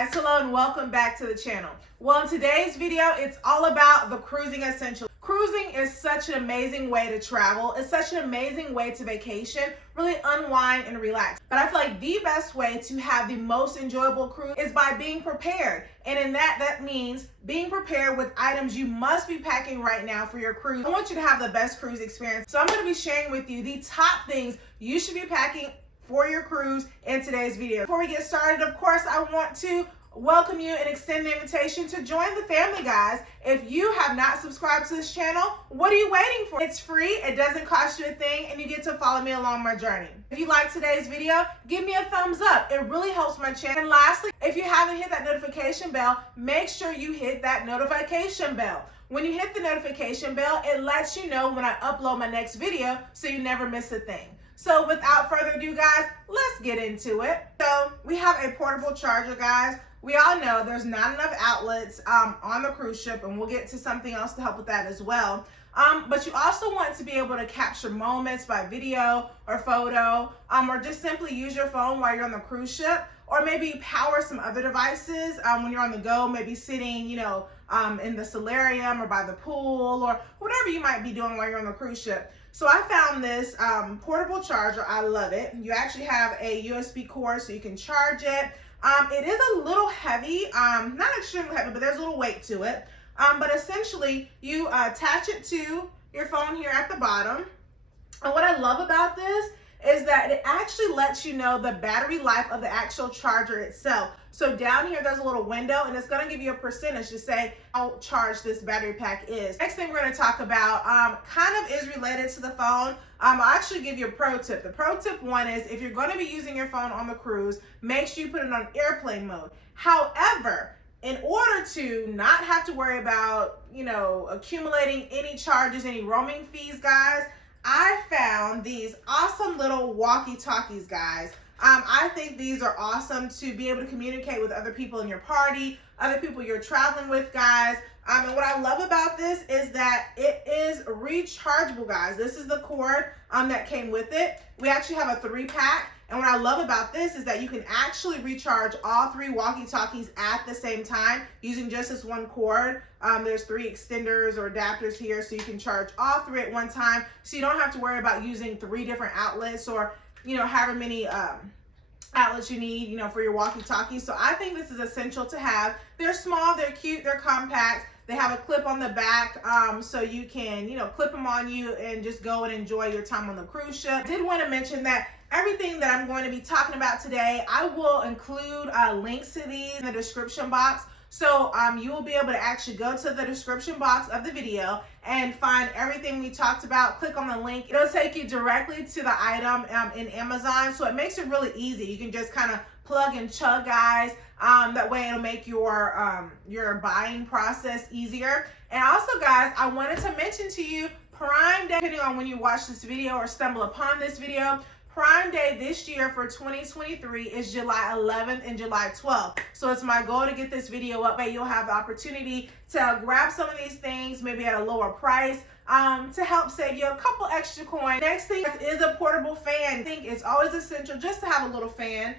guys, hello and welcome back to the channel. Well, in today's video, it's all about the cruising essentials. Cruising is such an amazing way to travel. It's such an amazing way to vacation, really unwind and relax. But I feel like the best way to have the most enjoyable cruise is by being prepared. And in that means being prepared with items you must be packing right now for your cruise. I want you to have the best cruise experience. So I'm going to be sharing with you the top things you should be packing for your cruise in today's video. Before we get started, of course, I want to welcome you and extend the invitation to join the family, guys. If you have not subscribed to this channel, what are you waiting for? It's free, it doesn't cost you a thing, and you get to follow me along my journey. If you like today's video, give me a thumbs up. It really helps my channel. And lastly, if you haven't hit that notification bell, make sure you hit that notification bell. When you hit the notification bell, it lets you know when I upload my next video so you never miss a thing. So without further ado, guys, let's get into it. So we have a portable charger, guys. We all know there's not enough outlets on the cruise ship, and we'll get to something else to help with that as well. But you also want to be able to capture moments by video or photo, or just simply use your phone while you're on the cruise ship, or maybe power some other devices when you're on the go, maybe sitting, in the solarium or by the pool or whatever you might be doing while you're on the cruise ship. So I found this portable charger. I love it. You actually have a USB cord so you can charge it. It is a little heavy, not extremely heavy, but there's a little weight to it. But essentially you attach it to your phone here at the bottom. And what I love about this is that it actually lets you know the battery life of the actual charger itself. So down here, there's a little window, and it's gonna give you a percentage to say how charged this battery pack is. Next thing we're gonna talk about kind of is related to the phone. I'll actually give you a pro tip. The pro tip one is if you're gonna be using your phone on the cruise, make sure you put it on airplane mode. However, in order to not have to worry about, accumulating any charges, any roaming fees, guys, I found these awesome little walkie-talkies, guys. I think these are awesome to be able to communicate with other people in your party, other people you're traveling with, guys. And what I love about this is that it is rechargeable, guys. This is the cord that came with it. We actually have a 3-pack. And what I love about this is that you can actually recharge all 3 walkie-talkies at the same time using just this one cord. There's 3 extenders or adapters here, so you can charge all 3 at one time. So you don't have to worry about using 3 different outlets or, however many outlets you need, for your walkie-talkie. So I think this is essential to have. They're small, they're cute, they're compact. They have a clip on the back, so you can, clip them on you and just go and enjoy your time on the cruise ship. I did want to mention that everything that I'm going to be talking about today, I will include links to these in the description box. So you will be able to actually go to the description box of the video and find everything we talked about. Click on the link. It'll take you directly to the item in Amazon. So it makes it really easy. You can just kind of plug and chug, guys. That way it'll make your buying process easier. And also, guys, I wanted to mention to you, Prime Day, depending on when you watch this video or stumble upon this video, Prime Day this year for 2023 is July 11th and July 12th. So it's my goal to get this video up, but you'll have the opportunity to grab some of these things, maybe at a lower price, to help save you a couple extra coins. Next thing is a portable fan. I think it's always essential just to have a little fan.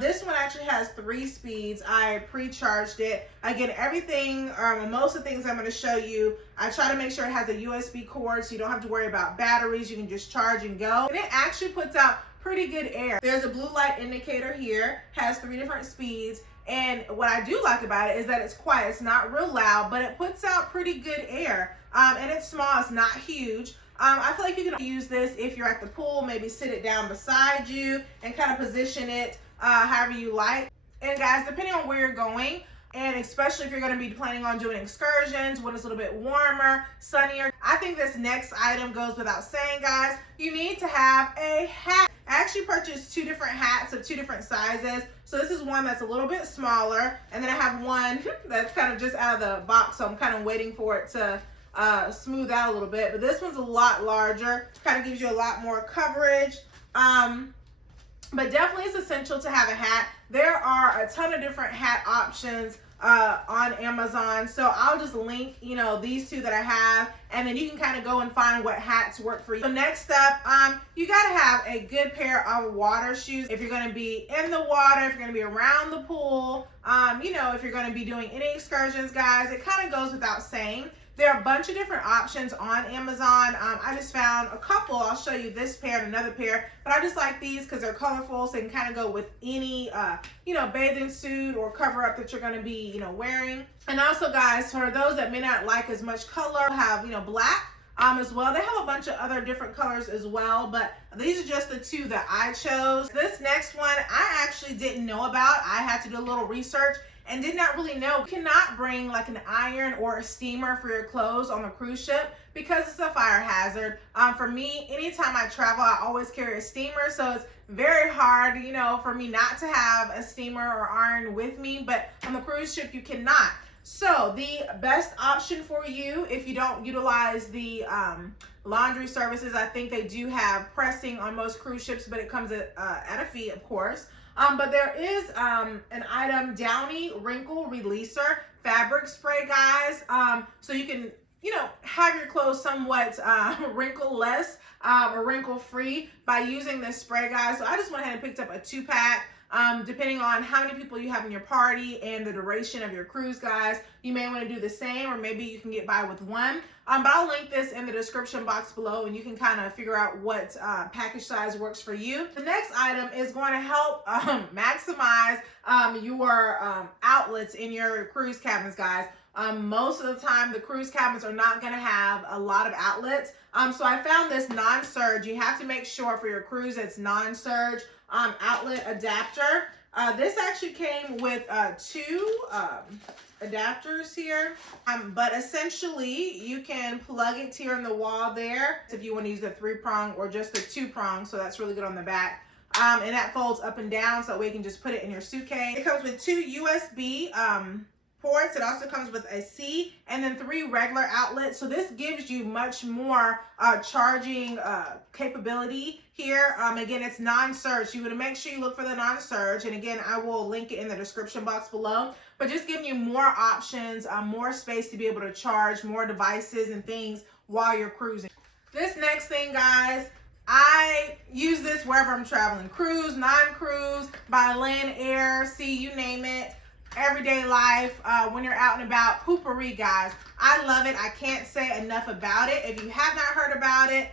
This one actually has 3 speeds. I pre-charged it. Again, everything, most of the things I'm going to show you, I try to make sure it has a USB cord so you don't have to worry about batteries. You can just charge and go. And it actually puts out pretty good air. There's a blue light indicator here, has 3 different speeds. And what I do like about it is that it's quiet. It's not real loud, but it puts out pretty good air. And it's small, it's not huge. I feel like you can use this if you're at the pool, maybe sit it down beside you and kind of position it however you like. And guys, depending on where you're going, and especially if you're going to be planning on doing excursions when it's a little bit warmer, sunnier, I think this next item goes without saying, guys. You need to have a hat. I actually purchased 2 different hats of 2 different sizes. So this is one that's a little bit smaller, and then I have one that's kind of just out of the box, so I'm kind of waiting for it to smooth out a little bit. But this one's a lot larger, kind of gives you a lot more coverage. But definitely it's essential to have a hat. there are a ton of different hat options on Amazon. So I'll just link, you know, these two that I have, and then you can kind of go and find what hats work for you. So next up, you gotta have a good pair of water shoes if you're gonna be in the water, if you're gonna be around the pool, you know, if you're gonna be doing any excursions, guys. It kind of goes without saying. There are a bunch of different options on Amazon. I just found a couple. I'll show you this pair and another pair, but I just like these because they're colorful, so they can kind of go with any, you know, bathing suit or cover up that you're going to be, you know, wearing. And also, guys, for those that may not like as much color, have, you know, black as well. They have a bunch of other different colors as well, but these are just the two that I chose. This next one, I actually didn't know about. I had to do a little research and did not really know. You cannot bring like an iron or a steamer for your clothes on the cruise ship because it's a fire hazard. For me, anytime I travel, I always carry a steamer, so it's very hard, you know, for me not to have a steamer or iron with me, but on the cruise ship, you cannot. So the best option for you, if you don't utilize the laundry services, I think they do have pressing on most cruise ships, but it comes at a fee, of course. But there is an item, Downy Wrinkle Releaser Fabric Spray, guys. So you can, you know, have your clothes somewhat wrinkle-less or wrinkle-free by using this spray, guys. So I just went ahead and picked up a 2-pack. Depending on how many people you have in your party and the duration of your cruise, guys, you may want to do the same, or maybe you can get by with one. But I'll link this in the description box below, and you can kind of figure out what package size works for you. The next item is going to help maximize your outlets in your cruise cabins, guys. Most of the time, the cruise cabins are not going to have a lot of outlets. So I found this non-surge. You have to make sure for your cruise it's non-surge outlet adapter. This actually came with 2 adapters here, but essentially you can plug it here in the wall there if you want to use the 3-prong or just the 2-prong. So that's really good on the back. And that folds up and down, so that way you can just put it in your suitcase. It comes with 2 USB ports. It also comes with a C and then 3 regular outlets. So this gives you much more charging capability here. Again, it's non-surge. You would make sure you look for the non-surge. And again, I will link it in the description box below. But just giving you more options, more space to be able to charge more devices and things while you're cruising. This next thing, guys, I use this wherever I'm traveling. Cruise, non-cruise, by land, air, sea, you name it. Everyday life, when you're out and about. Poo-Pourri, guys. I love it. I can't say enough about it. If you have not heard about it,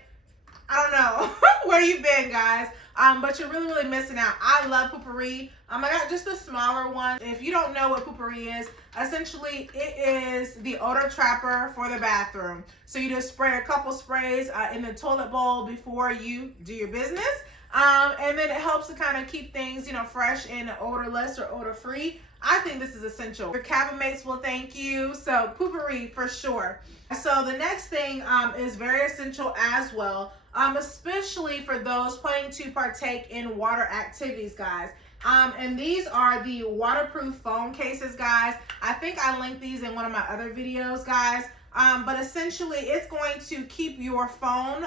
I don't know where you've been, guys. But you're really, really missing out. I love Poo-Pourri. I got just a smaller one. If you don't know what Poo-Pourri is, essentially it is the odor trapper for the bathroom. So you just spray a couple sprays in the toilet bowl before you do your business. And then it helps to kind of keep things, you know, fresh and odorless or odor-free. I think this is essential. Your cabin mates will thank you. So Poo-Pourri for sure. So the next thing is very essential as well, especially for those planning to partake in water activities, guys. And these are the waterproof phone cases, guys. I think I linked these in one of my other videos, guys. But essentially it's going to keep your phone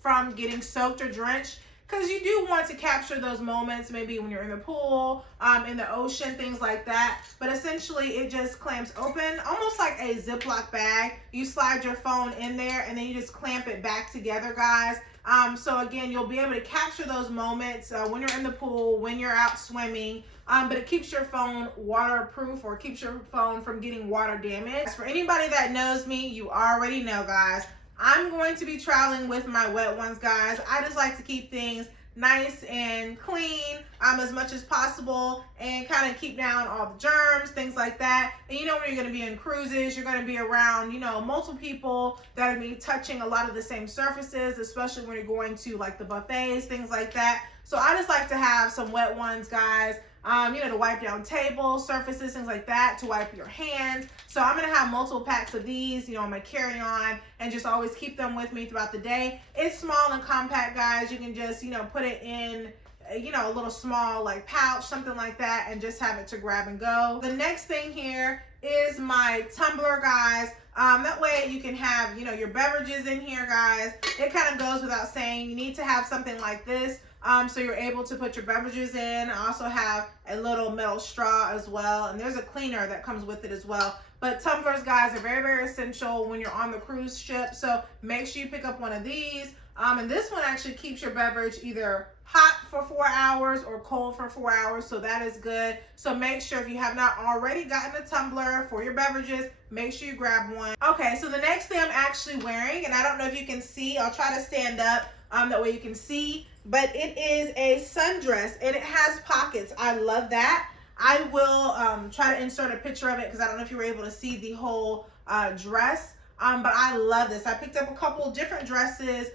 from getting soaked or drenched, because you do want to capture those moments, maybe when you're in the pool, in the ocean, things like that. But essentially it just clamps open, almost like a Ziploc bag. You slide your phone in there and then you just clamp it back together, guys. So again, you'll be able to capture those moments when you're in the pool, when you're out swimming, but it keeps your phone waterproof, or keeps your phone from getting water damage. For anybody that knows me, you already know, guys, I'm going to be traveling with my wet ones, guys. I just like to keep things nice and clean as much as possible, and kind of keep down all the germs, things like that. And you know, when you're going to be in cruises, you're going to be around, you know, multiple people that are going to be touching a lot of the same surfaces, especially when you're going to like the buffets, things like that. So I just like to have some wet ones, guys. You know, to wipe down tables, surfaces, things like that, to wipe your hands. So I'm going to have multiple packs of these, you know, on my carry-on, and just always keep them with me throughout the day. It's small and compact, guys. You can just, you know, put it in, you know, a little small like pouch, something like that, and just have it to grab and go. The next thing here is my tumbler, guys. That way you can have, you know, your beverages in here, guys. It kind of goes without saying, you need to have something like this. so you're able to put your beverages in. I also have a little metal straw as well, and there's a cleaner that comes with it as well. But tumblers, guys, are very, very essential when you're on the cruise ship, so make sure you pick up one of these. And this one actually keeps your beverage either hot for 4 hours or cold for 4 hours, so that is good. So make sure, if you have not already gotten a tumbler for your beverages, make sure you grab one. Okay, so the next thing I'm actually wearing, and I don't know if you can see, I'll try to stand up that way you can see, but it is a sundress and it has pockets. I love that. I will try to insert a picture of it because I don't know if you were able to see the whole dress, but I love this. I picked up a couple different dresses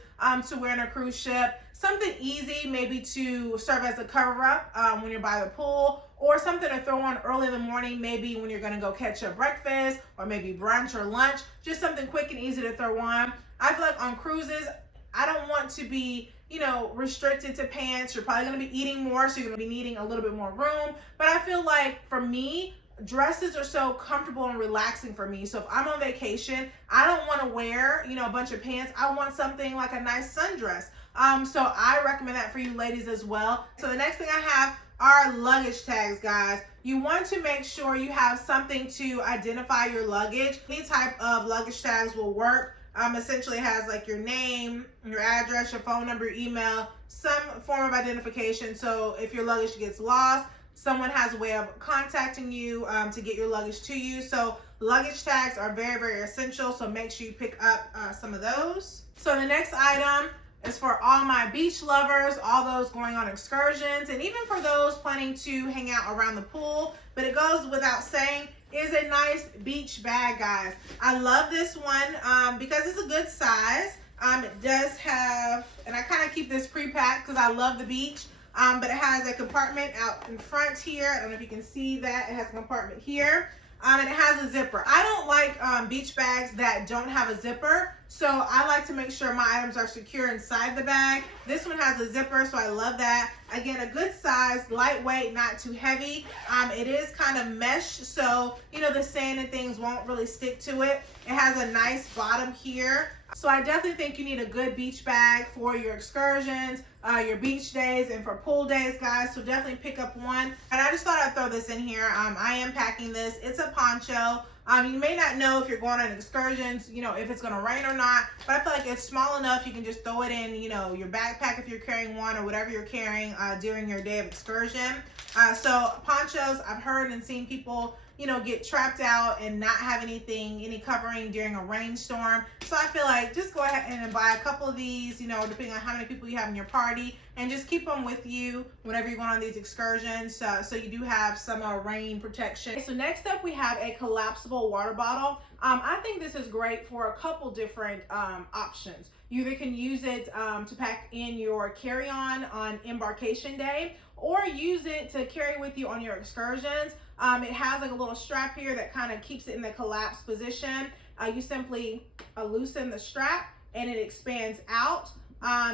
to wear on a cruise ship. Something easy, maybe to serve as a cover-up when you're by the pool, or something to throw on early in the morning, maybe when you're gonna go catch a breakfast, or maybe brunch or lunch. Just something quick and easy to throw on. I feel like on cruises, I don't want to be, you know, restricted to pants. You're probably gonna be eating more, so you're gonna be needing a little bit more room. But I feel like for me, dresses are so comfortable and relaxing for me. So if I'm on vacation, I don't want to wear, you know, a bunch of pants. I want something like a nice sundress. So I recommend that for you ladies as well. So the next thing I have are luggage tags, guys. You want to make sure you have something to identify your luggage. Any type of luggage tags will work. Essentially it has like your name, your address, your phone number, your email, some form of identification. So if your luggage gets lost, someone has a way of contacting you to get your luggage to you. So luggage tags are very, very essential. So make sure you pick up some of those. So the next item is for all my beach lovers, all those going on excursions, and even for those planning to hang out around the pool. But it goes without saying, is a nice beach bag, guys. I love this one because it's a good size. It does have, and I kind of keep this pre-packed because I love the beach. But it has a compartment out in front here. I don't know if you can see that. It has a compartment here. And it has a zipper. I don't like beach bags that don't have a zipper. So I like to make sure my items are secure inside the bag. This one has a zipper, so I love that. Again, a good size, lightweight, not too heavy. It is kind of mesh, so you know the sand and things won't really stick to it. It has a nice bottom here. So I definitely think you need a good beach bag for your excursions, your beach days, and for pool days, guys. So definitely pick up one. And I just thought I'd throw this in here. I am packing this. It's a poncho. You may not know if you're going on excursions, you know, if it's going to rain or not, but I feel like it's small enough you can just throw it in, you know, your backpack if you're carrying one, or whatever you're carrying during your day of excursion. So ponchos, I've heard and seen people, you know, get trapped out and not have anything, any covering during a rainstorm. So I feel like just go ahead and buy a couple of these, you know, depending on how many people you have in your party, and just keep them with you whenever you're going on these excursions, so you do have some rain protection. Okay, so next up we have a collapsible water bottle. I think this is great for a couple different options. You either can use it to pack in your carry-on on embarkation day, or use it to carry with you on your excursions. It has like a little strap here that kind of keeps it in the collapsed position. You simply loosen the strap and it expands out.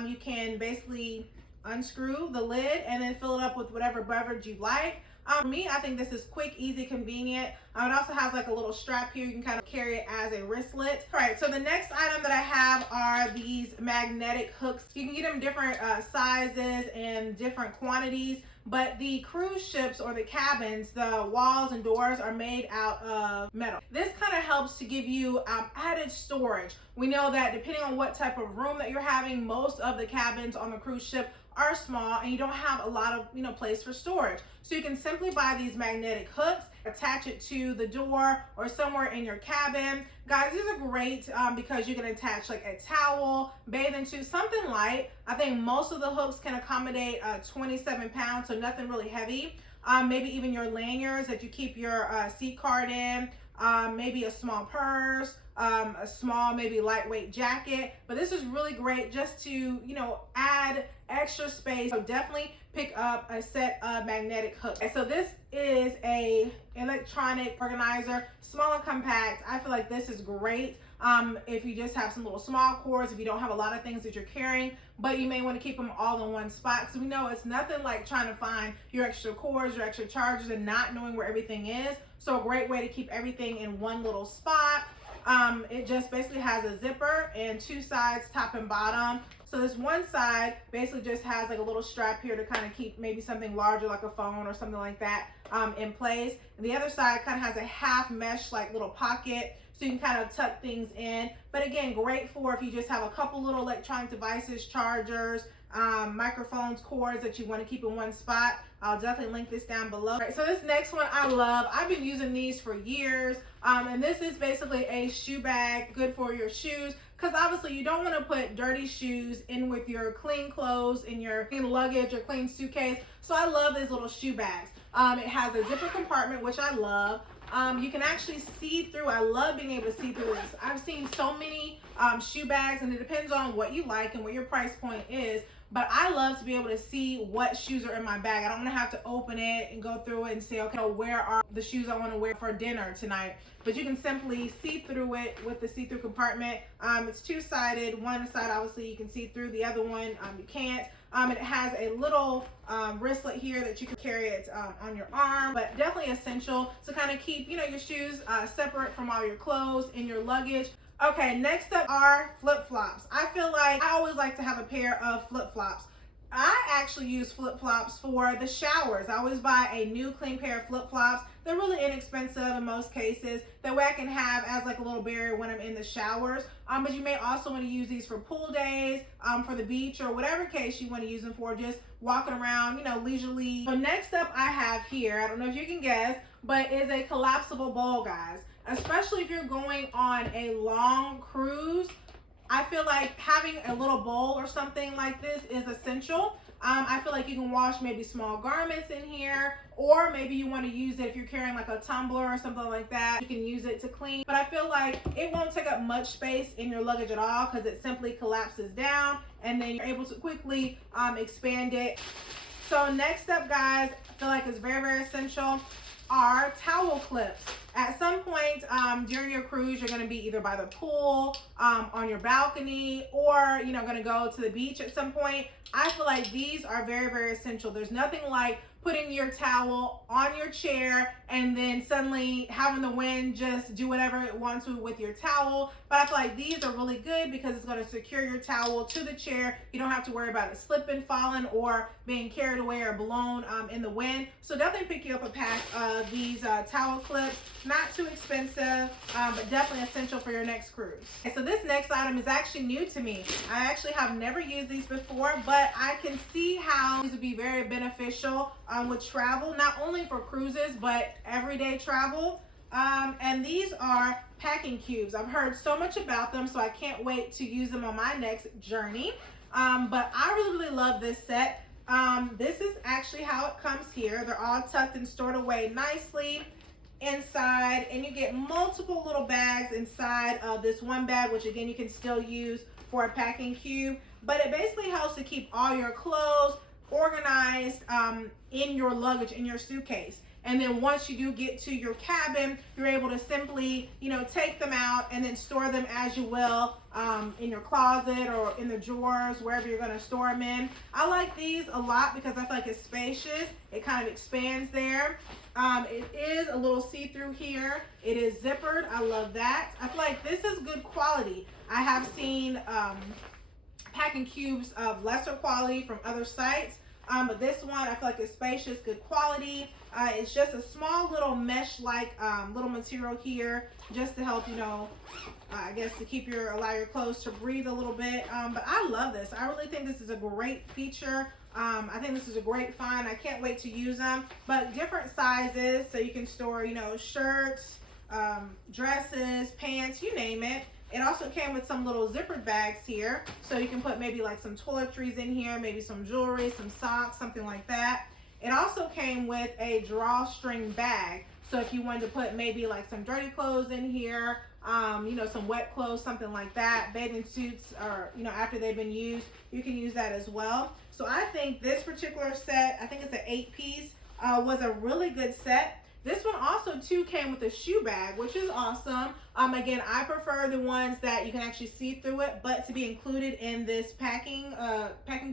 You can basically unscrew the lid and then fill it up with whatever beverage you like. For me, I think this is quick, easy, convenient. It also has like a little strap here. You can kind of carry it as a wristlet. All right, so the next item that I have are these magnetic hooks. You can get them different sizes and different quantities, but the cruise ships or the cabins, the walls and doors are made out of metal. This kind of helps to give you added storage. We know that depending on what type of room that you're having, most of the cabins on the cruise ship are small and you don't have a lot of, you know, place for storage. So you can simply buy these magnetic hooks, attach it to the door or somewhere in your cabin. Guys, these are great because you can attach like a towel, bathing suit, something light. I think most of the hooks can accommodate 27 pounds, so nothing really heavy. Maybe even your lanyards that you keep your seat card in, maybe a small purse, a small, maybe lightweight jacket. But this is really great just to, you know, add extra space. So definitely pick up a set of magnetic hooks. Okay, so this is a electronic organizer, small and compact. I feel like this is great if you just have some little small cords, if you don't have a lot of things that you're carrying, but you may want to keep them all in one spot, because we know it's nothing like trying to find your extra cords, your extra chargers, and not knowing where everything is. So a great way to keep everything in one little spot. It just basically has a zipper and two sides, top and bottom. So this one side basically just has like a little strap here to kind of keep maybe something larger like a phone or something like that in place. And the other side kind of has a half mesh like little pocket, so you can kind of tuck things in. But again, great for if you just have a couple little electronic devices, chargers, microphones, cords that you want to keep in one spot. I'll definitely link this down below. All right, so this next one I love. I've been using these for years. And this is basically a shoe bag, good for your shoes, because obviously you don't want to put dirty shoes in with your clean clothes in your clean luggage or clean suitcase. So I love these little shoe bags. It has a zipper compartment, which I love. You can actually see through. I love being able to see through this. I've seen so many shoe bags, and it depends on what you like and what your price point is. But I love to be able to see what shoes are in my bag. I don't want to have to open it and go through it and say, okay, where are the shoes I want to wear for dinner tonight? But you can simply see through it with the see-through compartment. It's two-sided. One side, obviously, you can see through. The other one, you can't. It has a little wristlet here that you can carry it on your arm, but definitely essential to kind of keep, your shoes separate from all your clothes in your luggage. Okay, next up are flip-flops. I feel like I always like to have a pair of flip-flops. I actually use flip-flops for the showers. I always buy a new clean pair of flip-flops. They're really inexpensive in most cases. That way I can have as like a little barrier when I'm in the showers. But you may also want to use these for pool days, for the beach, or whatever case you want to use them for, just walking around, leisurely. So next up I have here, I don't know if you can guess, but is a collapsible bowl, guys. Especially if you're going on a long cruise, I feel like having a little bowl or something like this is essential. I feel like you can wash maybe small garments in here, or maybe you want to use it if you're carrying like a tumbler or something like that. You can use it to clean, but I feel like it won't take up much space in your luggage at all because it simply collapses down and then you're able to quickly expand it. So next up, guys, I feel like it's very, very essential are towel clips. At some point during your cruise, you're going to be either by the pool, on your balcony, or going to go to the beach at some point. I feel like these are very, very essential. There's nothing like putting your towel on your chair and then suddenly having the wind just do whatever it wants to with your towel. But I feel like these are really good because it's going to secure your towel to the chair. You don't have to worry about it slipping, falling, or being carried away or blown in the wind. So definitely pick you up a pack of these towel clips. Not too expensive, but definitely essential for your next cruise. Okay, so this next item is actually new to me. I actually have never used these before, but I can see how these would be very beneficial with travel, not only for cruises, but everyday travel. And these are packing cubes. I've heard so much about them, so I can't wait to use them on my next journey. But I really, really love this set. This is actually how it comes here. They're all tucked and stored away nicely inside, and you get multiple little bags inside of this one bag, which again you can still use for a packing cube. But it basically helps to keep all your clothes organized in your luggage, in your suitcase. And then once you do get to your cabin, you're able to simply, take them out and then store them as you will in your closet or in the drawers, wherever you're going to store them in. I like these a lot because I feel like it's spacious. It kind of expands there. It is a little see-through here. It is zippered. I love that. I feel like this is good quality. I have seen packing cubes of lesser quality from other sites. But this one, I feel like it's spacious, good quality. It's just a small little mesh-like little material here, just to help, I guess to keep allow your clothes to breathe a little bit. But I love this. I really think this is a great feature. I think this is a great find. I can't wait to use them. But different sizes, so you can store, shirts, dresses, pants, you name it. It also came with some little zippered bags here, so you can put maybe like some toiletries in here, maybe some jewelry, some socks, something like that. It also came with a drawstring bag, so if you wanted to put maybe like some dirty clothes in here, some wet clothes, something like that, bathing suits, or after they've been used, you can use that as well. So I think this particular set, I think it's an 8-piece, was a really good set. This one also too came with a shoe bag, which is awesome. Again, I prefer the ones that you can actually see through it, but to be included in this packing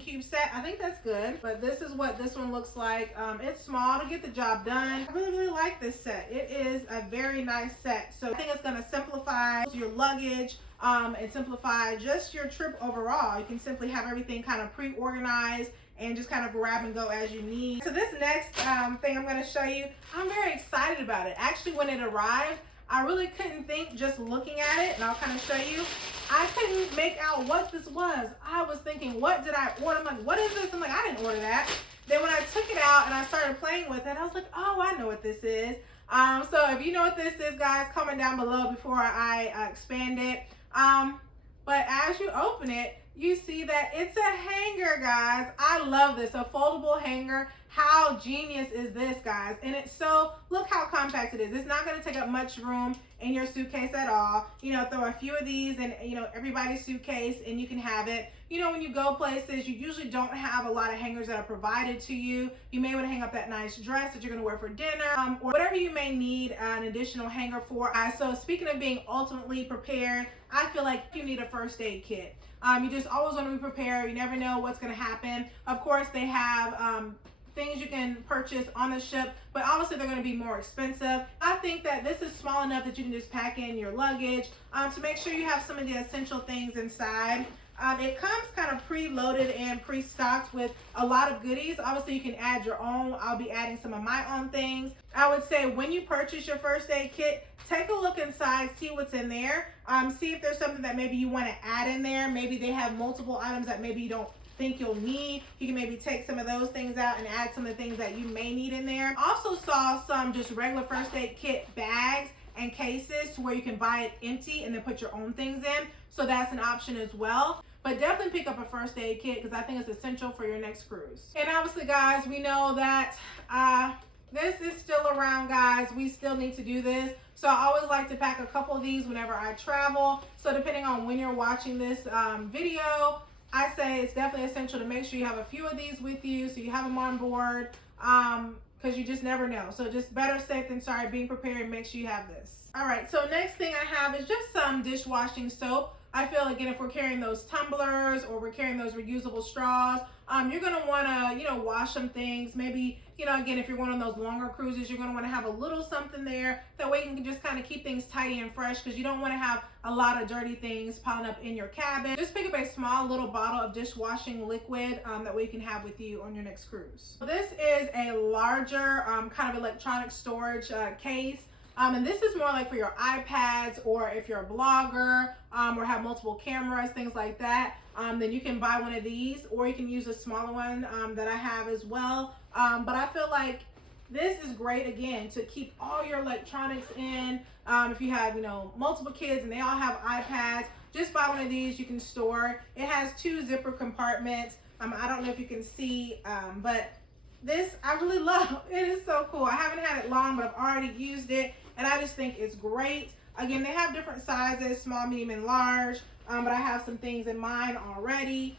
cube set, I think that's good. But this is what this one looks like. It's small to get the job done. I really like this set. It is a very nice set. So I think it's gonna simplify your luggage and simplify just your trip overall. You can simply have everything kind of pre-organized and just kind of grab and go as you need. So this next thing I'm going to show you, I'm very excited about it. Actually, when it arrived, I really couldn't think just looking at it, and I'll kind of show you. I couldn't make out what this was. I was thinking, what did I order? I'm like, what is this? I'm like, I didn't order that. Then when I took it out and I started playing with it, I was like, oh, I know what this is. So if you know what this is, guys, comment down below before I expand it. But as you open it, you see that it's a hanger, guys. I love this, a foldable hanger. How genius is this, guys? And it's so, look how compact it is. It's not gonna take up much room in your suitcase at all. You know, throw a few of these in, you know, everybody's suitcase and you can have it. You know, when you go places, you usually don't have a lot of hangers that are provided to you. You may want to hang up that nice dress that you're going to wear for dinner, or whatever you may need an additional hanger for. So speaking of being ultimately prepared, I feel like you need a first aid kit. You just always want to be prepared. You never know what's going to happen. Of course, they have things you can purchase on the ship, but obviously they're going to be more expensive. I think that this is small enough that you can just pack in your luggage to make sure you have some of the essential things inside. It comes kind of pre-loaded and pre-stocked with a lot of goodies. Obviously, you can add your own. I'll be adding some of my own things. I would say when you purchase your first aid kit, take a look inside, see what's in there. See if there's something that maybe you want to add in there. Maybe they have multiple items that maybe you don't think you'll need. You can maybe take some of those things out and add some of the things that you may need in there. Also saw some just regular first aid kit bags and cases to where you can buy it empty and then put your own things in. So that's an option as well. But definitely pick up a first aid kit because I think it's essential for your next cruise. And obviously, guys, we know that this is still around, guys. We still need to do this. So I always like to pack a couple of these whenever I travel. So depending on when you're watching this video, I say it's definitely essential to make sure you have a few of these with you so you have them on board. Because you just never know. So just better safe than sorry, being prepared, and make sure you have this. All right, so next thing I have is just some dishwashing soap. I feel, again, if we're carrying those tumblers or we're carrying those reusable straws, you're gonna wanna, you know, wash some things. Maybe, you know, again, if you're going on those longer cruises, you're gonna wanna have a little something there. That way you can just kind of keep things tidy and fresh because you don't wanna have a lot of dirty things piling up in your cabin. Just pick up a small little bottle of dishwashing liquid that way you can have with you on your next cruise. So this is a larger kind of electronic storage case. And this is more like for your iPads, or if you're a blogger or have multiple cameras, things like that, then you can buy one of these, or you can use a smaller one that I have as well. But I feel like this is great, again, to keep all your electronics in. If you have, you know, multiple kids and they all have iPads, just buy one of these. You can store. It has 2 zipper compartments. I don't know if you can see, but this I really love. It is so cool. I haven't had it long, but I've already used it, and I just think it's great. Again, they have different sizes, small, medium, and large, but I have some things in mine already.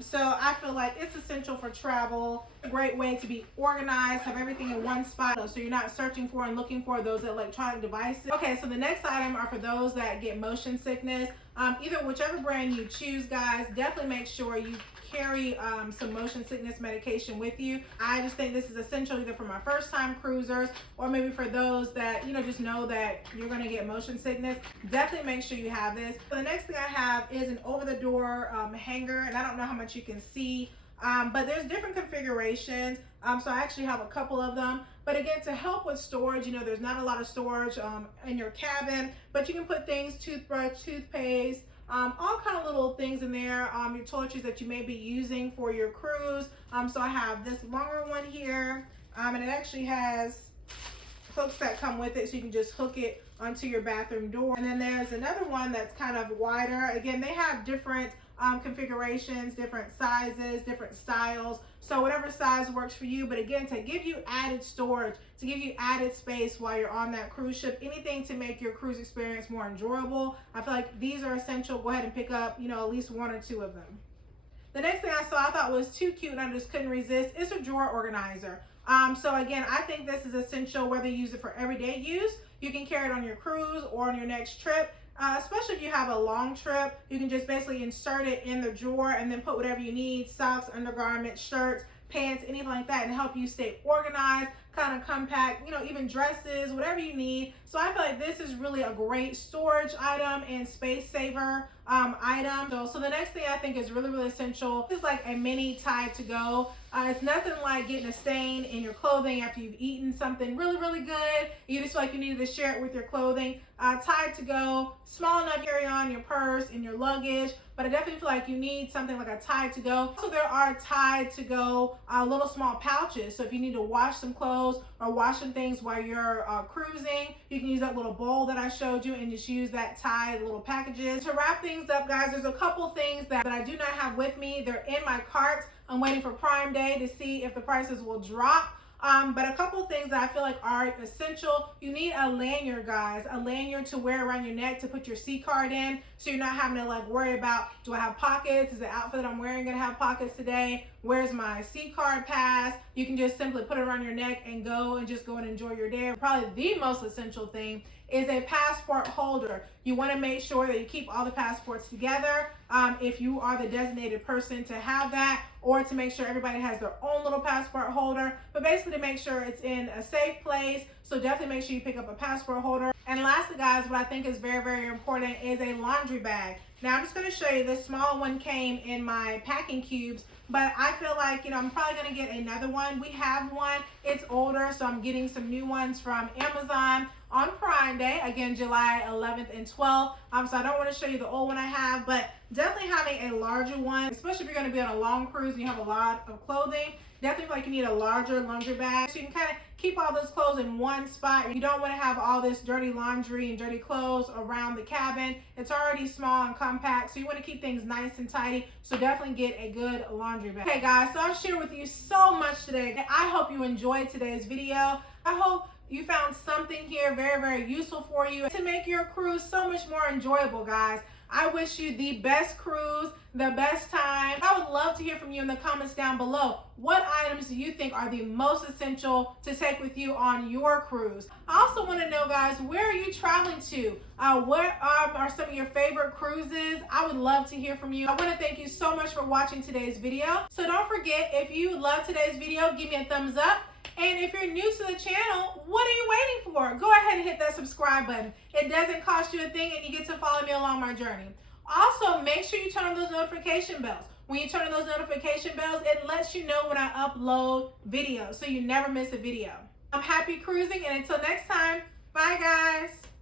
So I feel like it's essential for travel. A great way to be organized, have everything in one spot so you're not searching for and looking for those electronic devices. Okay, so the next item are for those that get motion sickness. Either whichever brand you choose, guys, definitely make sure you carry some motion sickness medication with you. I just think this is essential either for my first time cruisers or maybe for those that, you know, just know that you're going to get motion sickness. Definitely make sure you have this. So the next thing I have is an over the door hanger, and I don't know how much you can see, but there's different configurations. So I actually have a couple of them. But again, to help with storage, you know, there's not a lot of storage in your cabin, but you can put things, toothbrush, toothpaste, all kind of little things in there, your toiletries that you may be using for your cruise. So I have this longer one here, and it actually has hooks that come with it, so you can just hook it onto your bathroom door. And then there's another one that's kind of wider. Again, they have different configurations, different sizes, different styles, so whatever size works for you. But again, to give you added storage, to give you added space while you're on that cruise ship, anything to make your cruise experience more enjoyable, I feel like these are essential. Go ahead and pick up, you know, at least 1 or 2 of them. The next thing I saw I thought was too cute and I just couldn't resist. It's a drawer organizer. So again, I think this is essential whether you use it for everyday use. You can carry it on your cruise or on your next trip. Especially if you have a long trip, you can just basically insert it in the drawer and then put whatever you need, socks, undergarments, shirts, pants, anything like that, and help you stay organized, kind of compact, you know, even dresses, whatever you need. So I feel like this is really a great storage item and space saver item. So the next thing I think is really, really essential is like a mini Tide to go. It's nothing like getting a stain in your clothing after you've eaten something really, really good. You just feel like you needed to share it with your clothing. Tide to go, small enough to carry on your purse, in your luggage, but I definitely feel like you need something like a Tide to go. So there are Tide to go little small pouches. So if you need to wash some clothes or wash some things while you're cruising, you can use that little bowl that I showed you and just use that Tide little packages. To wrap things up, guys, there's a couple things that I do not have with me. They're in my cart. I'm waiting for Prime Day to see if the prices will drop. But a couple things that I feel like are essential. You need a lanyard, guys. A lanyard to wear around your neck to put your C card in, so you're not having to like worry about, do I have pockets? Is the outfit that I'm wearing gonna have pockets today? Where's my C card pass? You can just simply put it around your neck and go and enjoy your day. Probably the most essential thing is a passport holder. You want to make sure that you keep all the passports together if you are the designated person to have that, or to make sure everybody has their own little passport holder, but basically to make sure it's in a safe place. So definitely make sure you pick up a passport holder. And lastly, guys, what I think is very, very important is a laundry bag. Now I'm just going to show you, this small one came in my packing cubes, but I feel like, you know, I'm probably going to get another one. We have one, it's older, so I'm getting some new ones from Amazon on Prime Day, again, July 11th and 12th. So I don't want to show you the old one I have, but definitely having a larger one, especially if you're going to be on a long cruise and you have a lot of clothing, definitely feel like you need a larger laundry bag so you can kind of keep all those clothes in one spot. You don't want to have all this dirty laundry and dirty clothes around the cabin. It's already small and compact, so you want to keep things nice and tidy. So definitely get a good laundry bag. Okay, guys, so I've shared with you so much today. I hope you enjoyed today's video. I hope you found something here very, very useful for you to make your cruise so much more enjoyable, guys. I wish you the best cruise, the best time. I would love to hear from you in the comments down below. What items do you think are the most essential to take with you on your cruise? I also want to know, guys, where are you traveling to? What are some of your favorite cruises? I would love to hear from you. I want to thank you so much for watching today's video. So don't forget, if you love today's video, give me a thumbs up. And if you're new to the channel, what are you waiting for? Go ahead and hit that subscribe button. It doesn't cost you a thing, and you get to follow me along my journey. Also, make sure you turn on those notification bells. When you turn on those notification bells, it lets you know when I upload videos, so you never miss a video. I'm happy cruising, and until next time, bye guys.